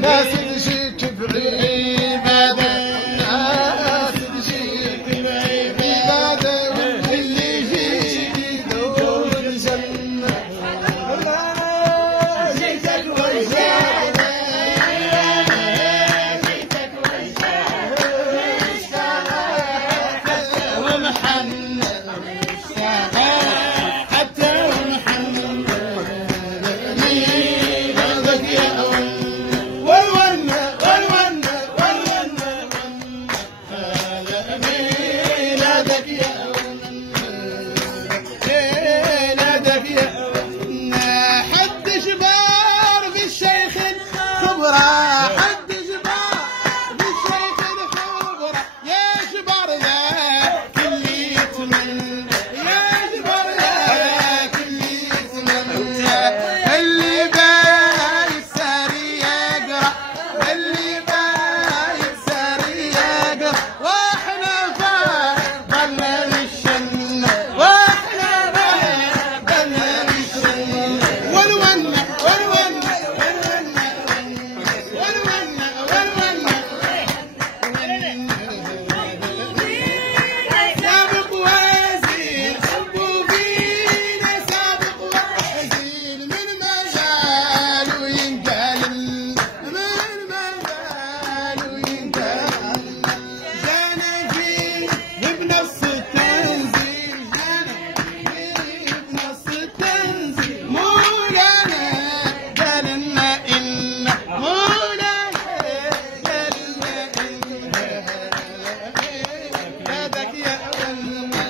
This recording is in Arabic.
ناس تجيك بعبادة ناس تجيك بعبادة واللي يجيك يدور الجنة جيتك وجادة جيتك وجادة ومحنة حتى ومحنة ميلادك يا والونة والونة والونة ميلادك يا ميلادك يا حد جبار بالشيخ الكبرى حد جبار بالشيخ الكبرى يا جبار ذاك اللي يتمنى يا جبار ذاك اللي يتمنى اللي بايت ساري يقرا اللي بايت ساري يقرا واحنا ضلنا بالشنة واحنا ضلنا بالشنة والونة والونة والونة والونة والونة سابق وزين حبوا فينا سابق وزين من مجال وينقال من مجال وينقال جانا فيه بنص التنزيل جانا فيه بنص التنزيل مولانا قال لنا إن مولانا قال لنا إن هذاك يا والونة